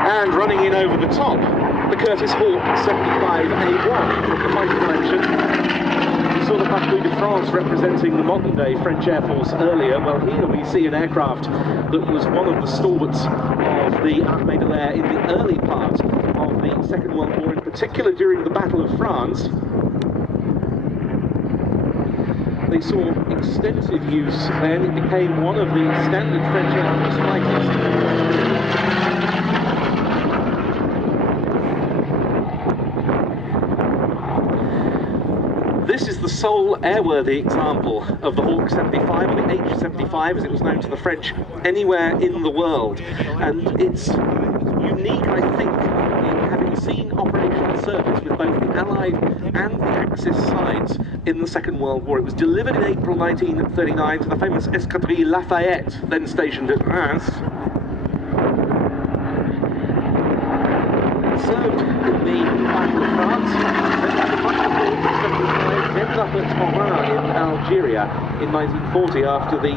And running in over the top, the Curtiss Hawk 75A1 from the fighter collection. We saw the Patrouille de France representing the modern-day French Air Force earlier. Well, here we see an aircraft that was one of the stalwarts of the Armée de l'Air in the early part of the Second World War, in particular during the Battle of France. They saw extensive use, then it became one of the standard French Air Force fighters. This is the sole airworthy example of the Hawk 75, or the H-75 as it was known to the French, anywhere in the world. And it's unique, I think, in having seen operational service with both the Allied and the Axis sides in the Second World War. It was delivered in April 1939 to the famous Escadrille Lafayette, then stationed at Reims. It served in the Battle of France, ended up at Oran in Algeria in 1940 after the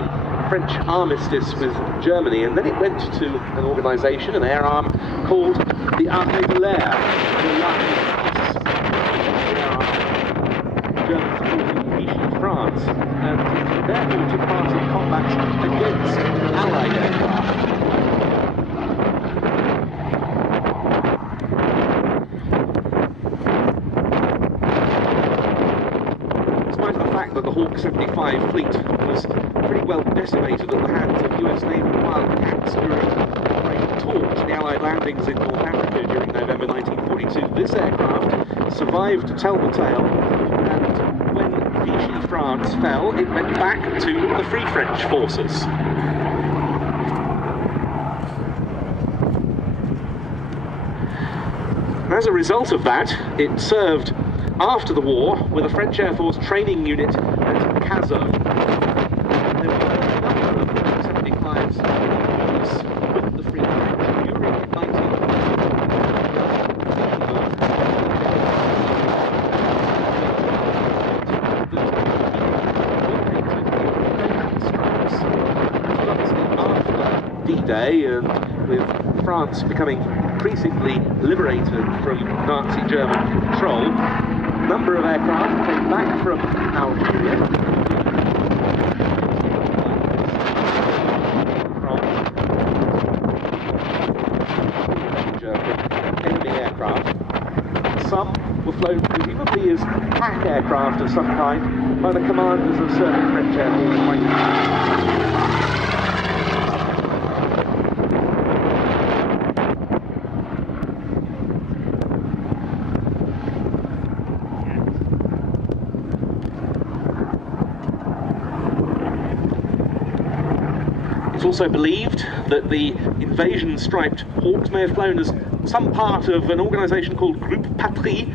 French armistice with Germany, and then it went to an organisation, an air arm, called the Armée de l'Air, German supporting Vichy France, and therefore took part in combat against Allied aircraft. That the Hawk 75 fleet was pretty well decimated at the hands of US Navy wildcats during Operation Torch, the Allied landings in North Africa during November 1942. This aircraft survived to tell the tale, and when Vichy France fell, it went back to the Free French forces. And as a result of that, it served after the war with a French Air Force training unit at Cazaux. There were a number of 75s with the Free French during 1940. D-Day, and with France becoming increasingly liberated from Nazi German control, a number of aircraft came back from Algeria. Enemy aircraft. Some were flown presumably as pack aircraft of some kind by the commanders of certain French Air Force fighters. It's also believed that the invasion-striped Hawks may have flown as some part of an organisation called Groupe Patrie,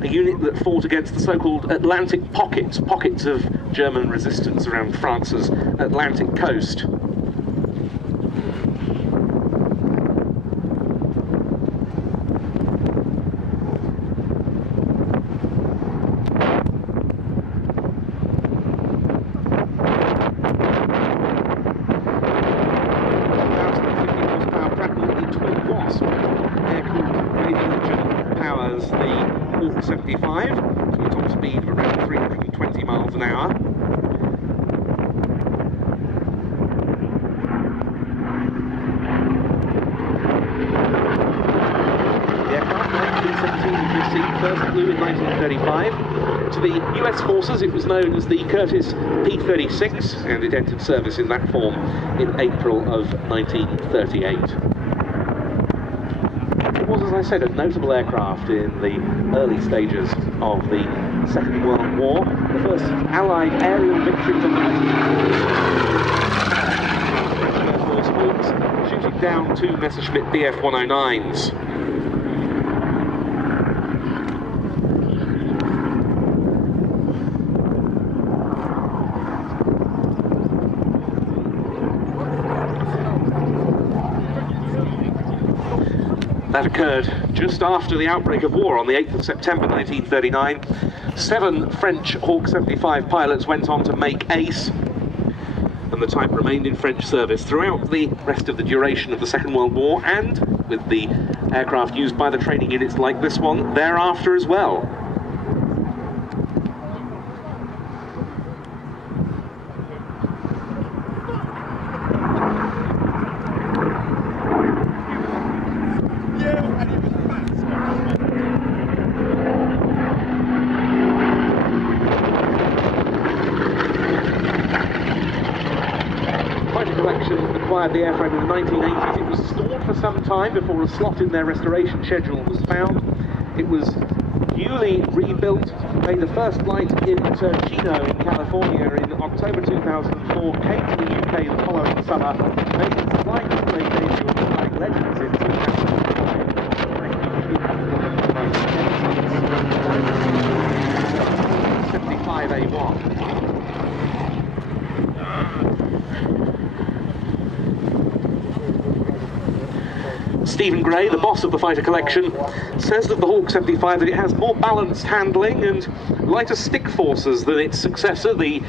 a unit that fought against the so-called Atlantic pockets of German resistance around France's Atlantic coast. The Hawk 75 to a top speed of around 320 miles an hour. The aircraft, 1917 first flew in 1935. To the US forces it was known as the Curtiss P-36, and it entered service in that form in April of 1938. Was, as I said, a notable aircraft in the early stages of the Second World War. The first Allied aerial victories on the French Air Force Hawks, shooting down two Messerschmitt Bf-109s. That occurred just after the outbreak of war on the 8th of September 1939. 7 French Hawk 75 pilots went on to make ace. The and the type remained in French service throughout the rest of the duration of the Second World War, and with the aircraft used by the training units like this one thereafter as well. Acquired the airframe in the 1980s. It was stored for some time before a slot in their restoration schedule was found. It was newly rebuilt, made the first flight in Chino in California in October 2004, came to the UK the following summer, made its flight display debut on Flying Legends in 2005. 75A1. Stephen Gray, the boss of the fighter collection, says of the Hawk 75 that it has more balanced handling and lighter stick forces than its successor, the